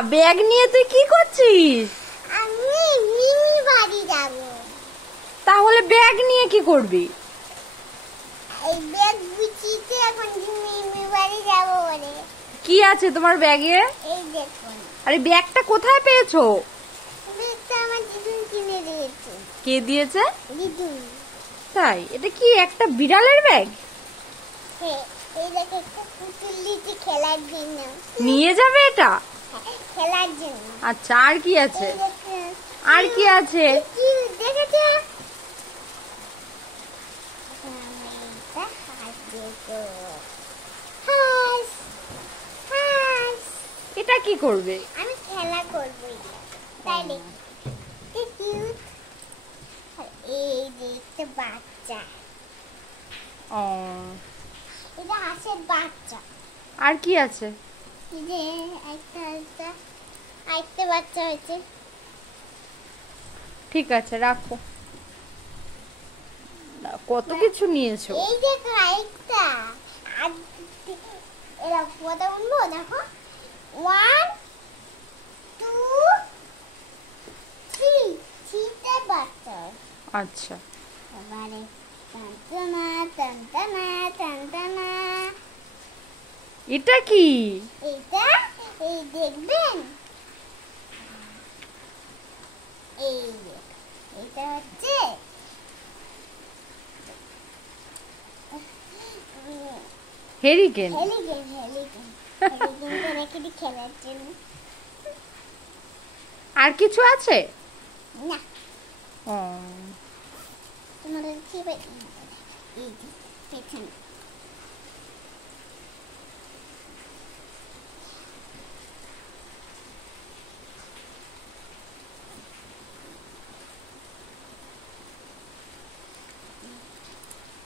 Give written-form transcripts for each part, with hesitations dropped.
Bag নিয়ে তুই কি করছিস? আমি মিমি বাড়ি যাব। তাহলে ব্যাগ নিয়ে কি করবি? এই ব্যাগ গুছিয়ে এখন মিমি বাড়ি যাব বলে। কি আছে তোমার ব্যাগে? এই দেখুন। আরে ব্যাগটা কোথায় পেয়েছো? ব্যাগটা আমার দিদুন কিনে দিয়েছে। কে দিয়েছে? দিদুন। তাই? এটা কি একটা বিড়ালের ব্যাগ? হ্যাঁ, এই দেখে একটা পুতুল দিয়েছে খেলার জন্য। নিয়ে যাবে এটা? খেলার জন্য। আচ্ছা, আর কি আছে? এই দেখুন। আর কি আছে? কি দেখেছো? এটা কি করবে? আমি খেলা করবো তাই কিউট। এই যে একটা বাচ্চা, ও, এটা হাঁসের বাচ্চা। আর কি আছে? এই যে একটা বাচ্চা হয়েছে। ঠিক আছে, রাখো। কত কিছু নিয়েছো। এই দেখো একটা এরা কথা বলবো। দেখো 1 2 3 3টা বাচ্চা। আচ্ছা, এবারে টানটানা টানটানা টানটানা। এটা কি? এইটা এই দেখবেন, এই এটা হচ্ছে হেরিকেন? হেলিকেন। হেলিকেন রেখে দি খেলার জন্য। আর কিছু আছে? না, ও, তোমাদের কি এই যে পেছনে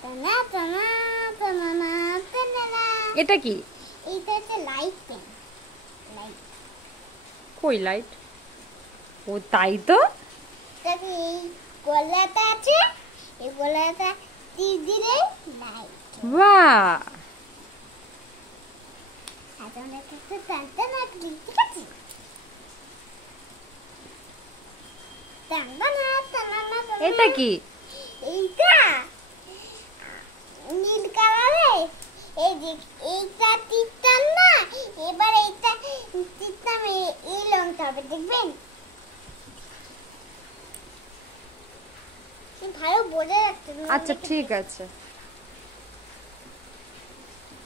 টানা টানা টানা টানা। এটা কি? এইটা হচ্ছে লাইট পেন। লাইট কই লাইট? ও তাই তো। তাকে এই গলাটা আছে, এই গলাটা তীর দিলে লাইট। বাহ, আচ্ছা, আমরা একটা টানটানা ঠিক আছে। টানটানা টানা। এটা কি? এইটা নীল কালারে। এই যে এইটা তীরটান না, এবার এইটা তীরটাম এই লংটা হবে দেখবেন। ভালো বোঝা যাচ্ছে না। আচ্ছা, ঠিক আছে।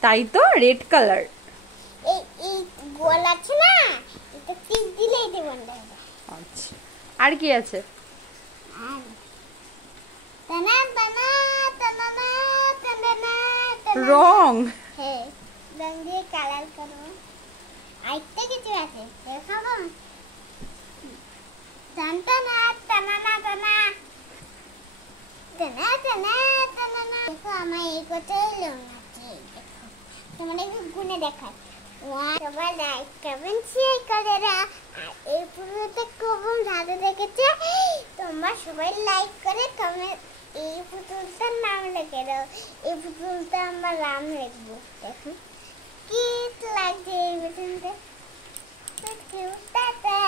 তাই তো, রেড কালার। এই এই গোল আছে না, এটা তীর দিলে এটা বন্ধ হবে। আচ্ছা, আর কি আছে? আর টানা টানা টানা টানা টানা। রং? হ্যাঁ, রং দিয়ে কালার করো। আরেকটা কিছু আছে দেখাবো। টানটানা টানানা টানা টানা টানা টানানা। দেখো আমার এই কটাই রং আছে। দেখো তোমাদের একটু গুনে দেখাই। সবাই লাইক কমেন্ট শেয়ার করে আর এই পুরোটা খুব ভালো লেগেছে। তোমরা সবাই লাইক করে কমেন্ট এই পুতুলটার নাম লিখে দাও। এই পুতুলটা আমরা নাম লিখবো। দেখো কি লাগছে এই পুতুলটা। টাটা।